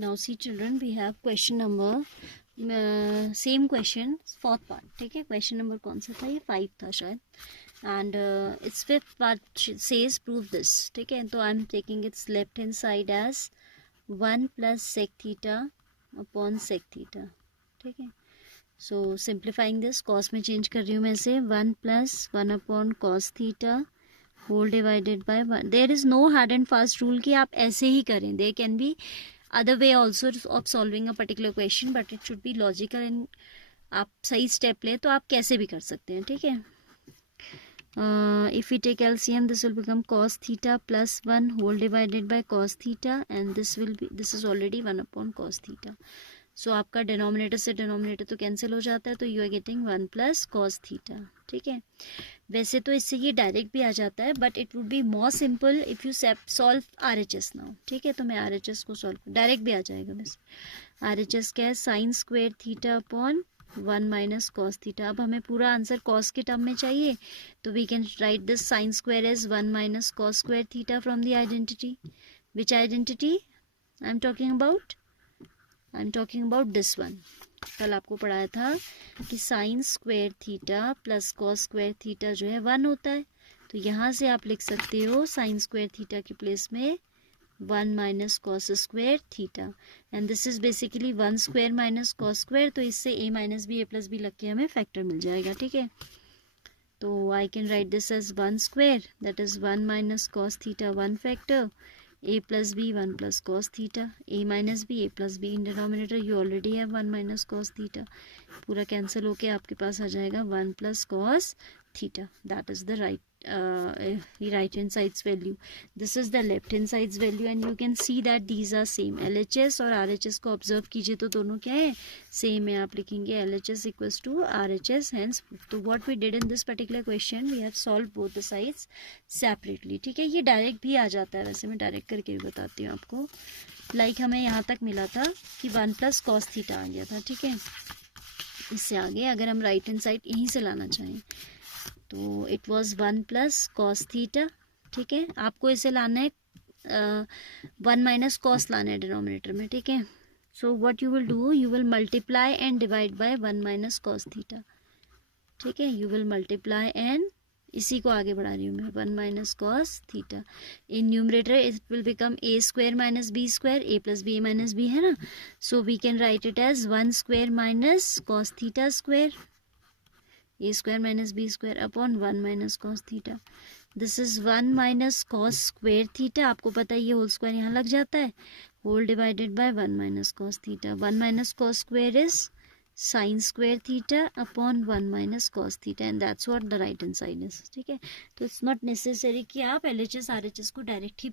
Now see children, we have question number same question fourth part. ठीक है, question number कौन सा था, ये 5 था शायद. And its fifth part says prove this. ठीक है, तो I am taking its left hand side as 1 plus sec theta upon sec theta. ठीक है, सो सिंप्लीफाइंग दिस, कॉस में चेंज कर रही हूँ मैं इसे. 1 plus 1 upon cos theta whole divided by 1. There is no hard and fast rule कि आप ऐसे ही करें. They can be other way also of solving a particular question, but it should be logical and आप सही step ले तो आप कैसे भी कर सकते हैं. ठीक है, if we take LCM, this will become cos theta plus 1 whole divided by cos theta, and this is already 1 upon cos theta. So आपका डिनोमिनेटर से डिनोमिनेटर तो कैंसिल हो जाता है, तो you are getting 1 plus cos theta. ठीक है, वैसे तो इससे ये डायरेक्ट भी आ जाता है, but it would be more simple if you solve RHS now. ठीक है, तो मैं RHS को सॉल्व, डायरेक्ट भी आ जाएगा. वैसे RHS क्या है, sign square theta upon 1 minus cos theta. अब हमें पूरा आंसर कॉस के टर्म में चाहिए, तो we can write this sine square as 1 minus cos square theta from the identity. Which identity I am talking about? I am talking about this one. कल आपको पढ़ाया था कि sine square theta plus cos square theta जो है 1 होता है. तो यहाँ से आप लिख सकते हो साइन स्क्वायर थीटा की प्लेस में 1 minus cos square theta, and this is basically 1 square minus cos square. तो इससे a minus b, a plus b लग के हमें फैक्टर मिल जाएगा. ठीक है, तो I can write this as 1 square, that is 1 minus cos theta 1 factor, a plus b 1 plus cos theta, a minus b, a plus b in denominator, you already have 1 minus cos theta. पूरा cancel होके आपके पास आ जाएगा 1 plus cos theta. That is the right hand side's value. This is the left hand side's value, and you can see that these are same. LHS और RHS को observe कीजिए तो दोनों क्या है, सेम है. आप लिखेंगे LHS equals to RHS, hence. तो what we did in this particular question, we have solved both the sides separately. ठीक है, ये डायरेक्ट भी आ जाता है, वैसे मैं डायरेक्ट करके भी बताती हूँ आपको. लाइक हमें यहाँ तक मिला था कि 1 प्लस कॉस थीटा आ गया था. ठीक है, इससे आगे अगर हम राइट हैंड साइड यहीं से लाना चाहें तो it was 1 plus cos theta. ठीक है, आपको इसे लाना है 1 माइनस कॉस लाना है डिनोमिनेटर में. ठीक है, so what you will do, you will multiply and divide by 1 minus cos theta. ठीक है, यू विल मल्टीप्लाई एंड, इसी को आगे बढ़ा रही हूँ मैं, 1 minus cos theta. In numerator it will become a square minus b square, a plus b minus b है ना. So we can write it as 1 square minus cos theta square, a square minus b square upon 1 minus cos theta. This is 1 minus cos square theta, आपको पता है ये whole square यहाँ लग जाता है, whole divided by 1 minus cos theta. 1 minus cos square is sine square theta upon 1 minus cos theta, and that's what the right hand side is. ठीक है, तो इट्स नॉट नेसेसरी कि आप LHS RHS को डायरेक्ट ही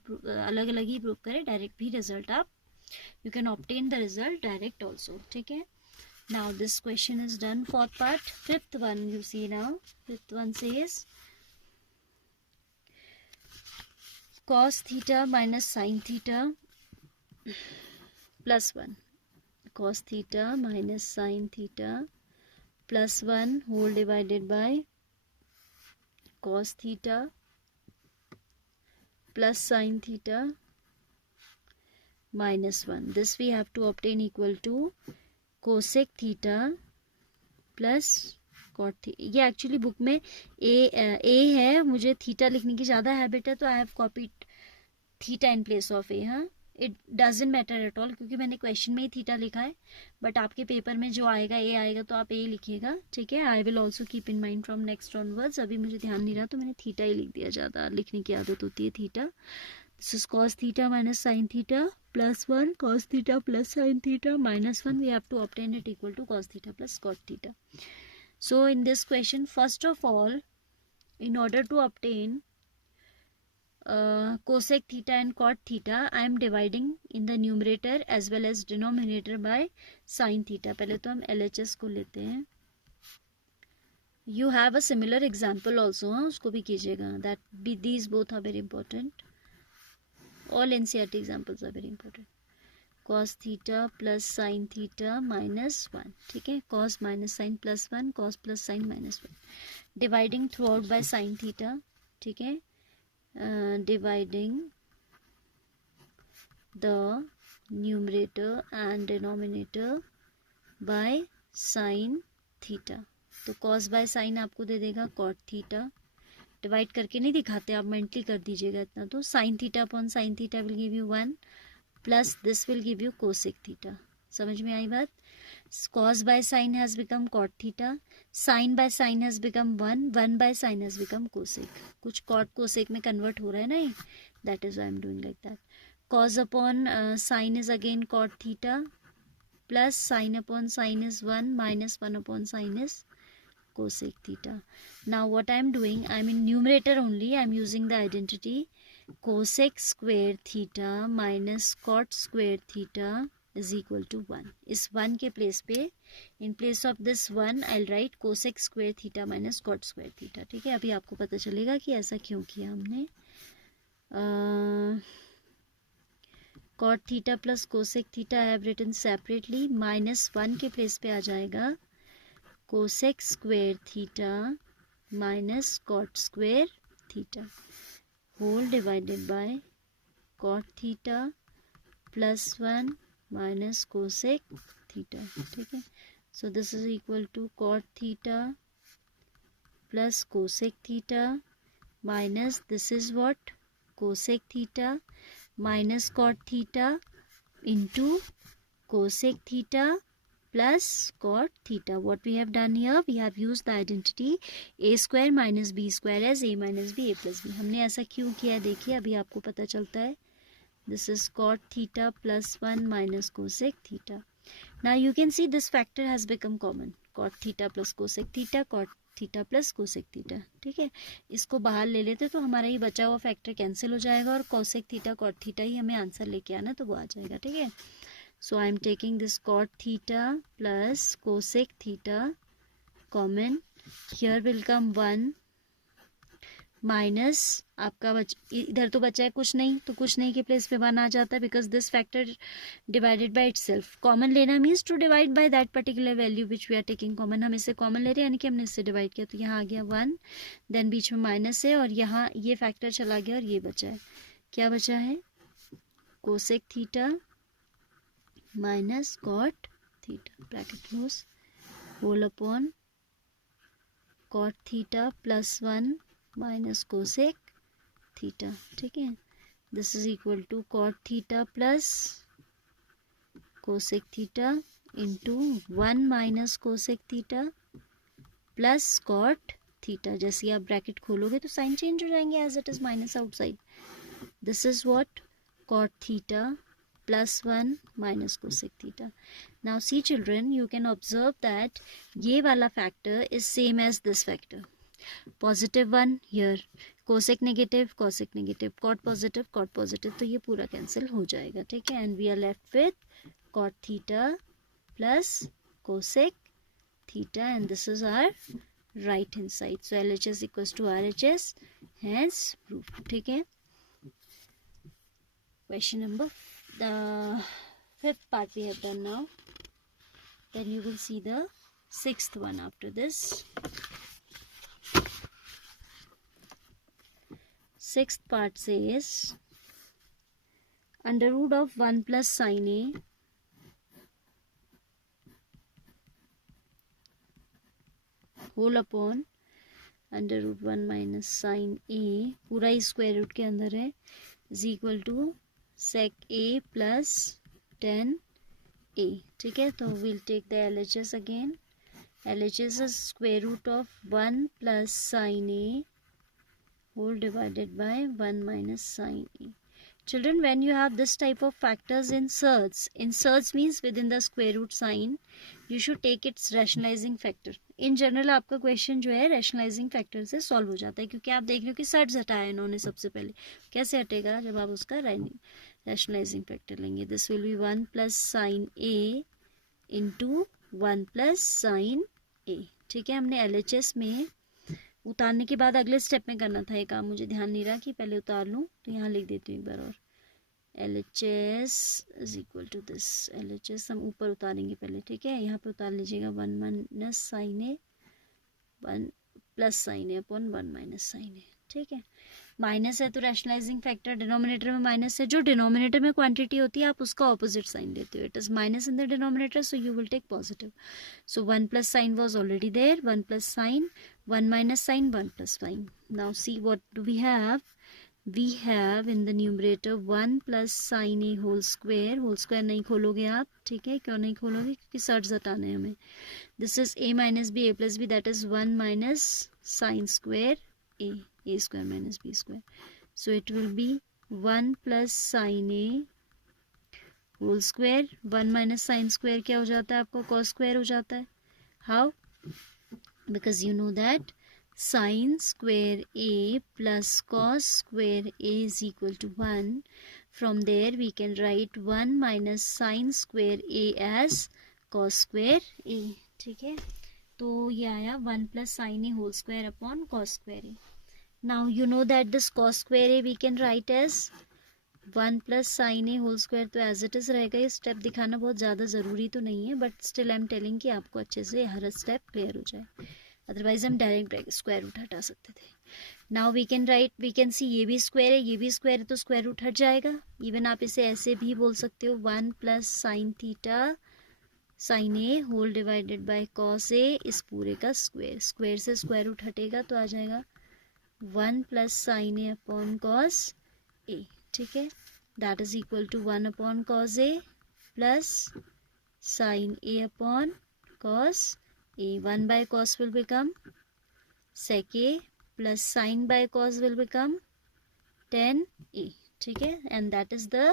अलग अलग ही prove करें. Direct भी रिजल्ट आप, you can obtain the result direct also. ठीक है, now this question is done. Fourth part, fifth one you see now. Fifth one says cos theta minus sin theta plus 1. Cos theta minus sin theta plus 1 whole divided by cos theta plus sin theta minus 1. This we have to obtain equal to cosec theta plus cot theta. ये actually book में ए है, मुझे theta लिखने की ज़्यादा habit है, तो I have copied theta in place of a. हाँ, it doesn't matter at all, क्योंकि मैंने क्वेश्चन में ही थीटा लिखा है, बट आपके पेपर में जो आएगा ए आएगा तो आप ए लिखिएगा. ठीक है, I will also keep in mind from next onwards. अभी मुझे ध्यान नहीं रहा तो मैंने थीटा ही लिख दिया, ज़्यादा लिखने की आदत होती है theta. This is cos theta minus sin theta plus 1, cos theta plus sin theta minus 1. We have to obtain it equal to cos theta plus cot theta. So in this question, first of all, in order to obtain cosec theta and cot theta, I am dividing in the numerator as well as denominator by sin theta. पहले तो हम LHS को लेते हैं. You have a similar example also, हाँ, उसको भी कीजिएगा. These both are very important. All NCERT examples are very important. Cos theta plus sin theta minus 1. ठीक है, cos minus sin plus 1, cos plus sin minus 1. Dividing throughout by sin theta. ठीक है, dividing the numerator and denominator by sine theta. तो cos by sine आपको दे देगा cot theta, divide करके नहीं दिखाते, आप मेंटली कर दीजिएगा इतना। तो sine theta upon sine theta will give you 1 plus this will give you cosec theta. समझ में आई बात? cos by sin has become cot theta, sin by sin has become 1 by sin has become cosec। कुछ cot cosec में convert हो रहा है ना ये, that is why I am doing like that। cos upon sin is again cot theta plus sin upon sin is 1 minus 1 upon sin is cosec theta। Now what I am doing, I am in numerator only, I am using the identity cosec square theta minus cot square theta is equal to 1। इस 1 के place पे, in place of this 1 I write cosec square theta minus cot square theta. ठीक है, अभी आपको पता चलेगा कि ऐसा क्यों किया हमने। Cot theta plus cosec theta I have written separately, minus 1 के प्लेस पे आ जाएगा cosec square theta minus cot square theta whole divided by cot theta plus 1 minus cosec theta. ठीक है, so this is equal to cot theta plus cosec theta minus this is what cosec theta minus cot theta into cosec theta plus cot theta। What we have done here, we have used the identity a square minus b square as a minus b a plus b। हमने ऐसा क्यों किया देखिए, अभी आपको पता चलता है। This is cot theta plus 1 minus cosec theta। Now you can see this factor has become common, cot theta plus cosec theta, cot theta plus cosec theta। ठीक है, इसको बाहर ले लेते तो हमारा ये बचा हुआ फैक्टर कैंसिल हो जाएगा और cosec theta cot theta ही हमें आंसर लेके आना, तो वो आ जाएगा। ठीक है, so I am taking this cot theta plus cosec theta common, here will come 1 minus आपका इधर तो बचा है कुछ नहीं, तो कुछ नहीं के प्लेस पे 1 आ जाता है, because this factor divided by itself. Common लेना means to divide by that particular value which we are taking common. हम इससे कॉमन ले रहे हैं यानी कि हमने इससे डिवाइड किया, तो यहाँ आ गया 1, देन बीच में माइनस है और यहाँ ये फैक्टर चला गया और ये बचा है। क्या बचा है? Cosec theta minus cot theta bracket close whole upon cot theta plus 1 minus cosec theta. ठीक है, this is equal to cot theta plus cosec theta into 1 minus cosec theta plus cot theta. जैसे आप bracket खोलोगे तो sign change हो जाएंगे as it is minus outside. This is what cot theta plus 1 minus cosec theta. Now see children, you can observe that ये वाला factor is same as this factor. Positive 1 here, cosec negative cot positive, तो ये पूरा cancel हो जाएगा। ठीक है, and we are left with cot theta plus cosec theta and this is our right hand side. So LHS equals to RHS, hence proof. ठीक है, question number the 5th part we have done now, then you will see the 6th one after this। 6th part says under root of 1 plus sin a whole upon under root 1 minus sin a पूरा ही square root के अंदर है is equal to sec a plus tan a। ठीक है, तो we'll take the LHS again। LHS is square root of 1 plus sin a whole divided by 1 minus sin a। Children, when you have this type of factors in surds means within the square root sign, you should take its rationalizing factor। In general आपका question जो है rationalising factor से solve हो जाता है, क्योंकि आप देख रहे हो कि सर्ड्स हटाया इन्होंने सबसे पहले। कैसे हटेगा? जब आप उसका रैशनलाइजिंग फैक्टर लेंगे। This will be 1 plus sine a into 1 plus sine a. ठीक है, हमने LHS में उतारने के बाद अगले स्टेप में करना था ये काम, मुझे ध्यान नहीं रहा कि पहले उतार लूँ, तो यहाँ लिख देती हूँ एक बार और। LHS is equal to this. LHS हम ऊपर उतारेंगे पहले। ठीक है, यहाँ पे उतार लीजिएगा 1 minus sign A 1 plus sine a upon 1 minus sign a. ठीक है, माइनस है तो रैशनलाइजिंग फैक्टर डिनोमिनेटर में माइनस है, जो डिनोमिनेटर में क्वांटिटी होती है आप उसका ऑपोजिट साइन लेते हो. It is minus in the denominator, so you will take positive. So 1 plus sign was already there. 1 plus sign, 1 minus sign, 1 plus sign. Now see what do we have. We have in the numerator 1 plus sin a whole square. Whole square नहीं खोलोगे आप, ठीक है. क्यों नहीं खोलोगे? क्योंकि shirts हटाने हैं हमें. This is a minus b, a plus b, that is 1 minus sin square a square minus b square. So it will be 1 plus sin a whole square. 1 minus sin square क्या हो जाता है आपको? cos square हो जाता है. How? Because you know that sin square a plus cos square a is equal to 1. From there we can write 1 minus sin square a as cos square a. ठीक है, तो ये आया 1 plus sin a whole square upon cos square a. Now you know that this cos square a we can write as 1 plus sin a whole square, तो as it is रहेगा. ये step दिखाना बहुत ज़्यादा ज़रूरी तो नहीं है, but still I am telling कि आपको अच्छे से हर स्टेप क्लियर हो जाए. अदरवाइज हम डायरेक्ट स्क्वायर रूट हटा सकते थे. नाउ वी कैन सी ये भी स्क्वायर है, ये भी स्क्वायर है, तो स्क्वायर रूट हट जाएगा. इवन आप इसे ऐसे भी बोल सकते हो 1 plus sine theta sine a whole divided by cos a इस पूरे का स्क्वायर. स्क्वायर से स्क्वायर रूट हटेगा तो आ जाएगा 1 plus sine a upon cos a. ठीक है, that is equal to 1 upon cos a plus sine a upon cos a. 1 by cos will become sec a plus sin by cos will become tan a. ठीक है, and that is the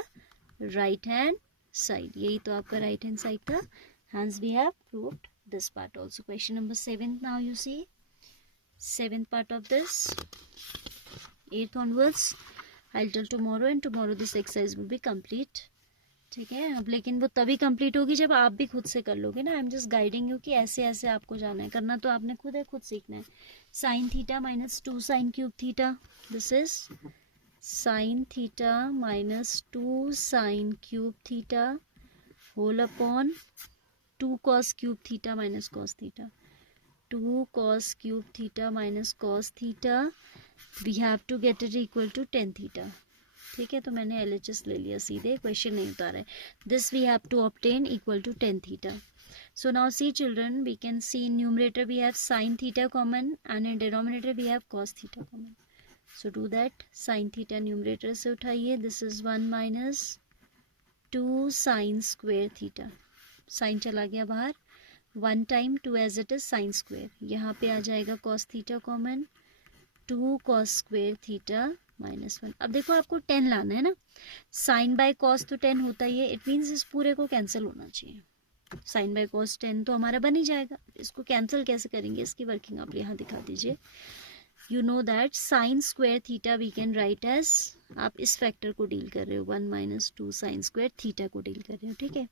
right hand side. यही तो आपका right hand side था. Hence we have proved this part also. Question number 7. Now you see 7th part of this. 8th onwards I'll tell tomorrow, and tomorrow this exercise will be complete. ठीक है, अब लेकिन वो तभी complete होगी जब आप भी खुद से कर लोगे ना. I am just guiding you कि ऐसे ऐसे आपको जाना है. करना तो आपने खुद है, खुद सीखना है. Sine theta minus 2 sine cube theta. This is sine theta minus 2 sine cube theta whole upon 2 cos cube theta minus cos theta. 2 cos cube theta minus cos theta. We have to get it equal to tan theta. ठीक है, तो मैंने LHS ले लिया सीधे, question नहीं उतारा है. This we have to obtain equal to tan theta. So now see children, we can see in numerator we have sine theta common and in denominator we have cos theta common. So do that. Sine theta numerator से उठाइए. This is 1 minus 2 sine square theta. Sine चला गया बाहर. 1 time 2 as it is sine square. यहाँ पे आ जाएगा cos theta common. 2 cos square theta minus 1. अब देखो आपको 10 लाना है ना. साइन बाय कॉस तो 10 होता ही है. इट मीन्स इस पूरे को कैंसिल होना चाहिए. साइन बाय कॉस 10 तो हमारा बन ही जाएगा. इसको कैंसिल कैसे करेंगे, इसकी वर्किंग आप यहाँ दिखा दीजिए. You know that sine square theta we can write as, आप इस फैक्टर को डील कर रहे हो 1 माइनस 2 साइन स्क्वायर थीटा को डील कर रहे हो. ठीक है,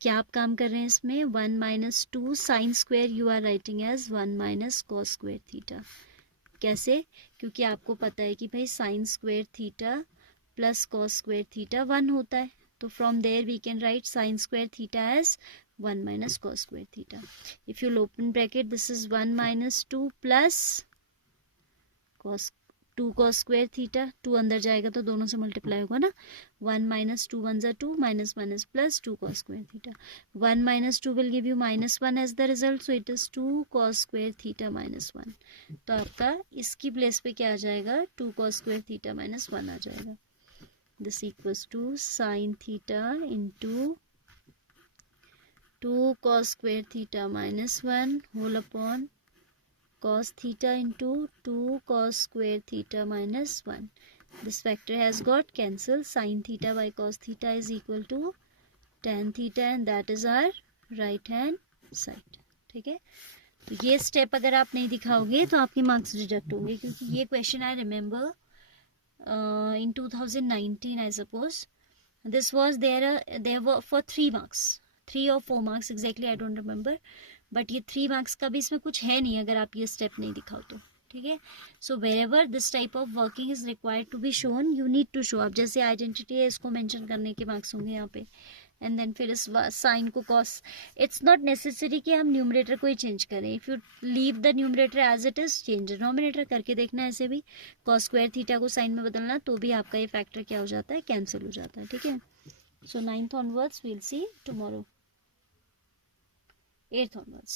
क्या आप काम कर रहे हैं इसमें? 1 minus 2 sine square you are writing as 1 minus cos square theta. कैसे? क्योंकि आपको पता है कि भाई sine square theta plus cos square theta 1 होता है. तो from there we can write sine square theta as 1 minus cos square theta. If you open bracket, this is 1 minus 2 plus cos 2 cos square theta. 2 अंदर जाएगा तो दोनों से multiply होगा ना. 1 minus 2 1 2 minus minus plus 2 cos square theta. 1 minus 2 will give you minus 1 as the result. So it is 2 cos square theta minus 1. तो आपका इसकी प्लेस पे क्या आ जाएगा? 2 कॉस स्क्वायर थीटा माइनस 1 आ जाएगा. This equals to sine theta into 2 cos square theta minus 1 whole upon cos theta into 2 cos square theta minus 1. This factor has got cancelled. Sin theta by cos theta is equal to tan theta, and that is our right hand side. ठीक है, तो ये step अगर आप नहीं दिखाओगे तो आपके मार्क्स रिजेक्ट होंगे. क्योंकि ये question I remember in 2019 I suppose this was there for 3 marks, 3 or 4 marks exactly, I don't remember. But ये 3 marks का भी इसमें कुछ है नहीं अगर आप ये स्टेप नहीं दिखाओ तो. ठीक है, so wherever this type of working is required to be shown, you need to show. अब जैसे आइडेंटिटी है, इसको मेंशन करने के मार्क्स होंगे यहाँ पे, एंड देन फिर इस साइन को कॉस, इट्स नॉट नेसेसरी कि हम न्यूमरेटर को ही चेंज करें. If you leave the numerator as it is, change denominator करके देखना. ऐसे भी कॉस स्क्वायर थीटा को साइन में बदलना, तो भी आपका ये फैक्टर क्या हो जाता है, कैंसिल हो जाता है. ठीक है. सो 9th onwards we'll see tomorrow. 8th onwards.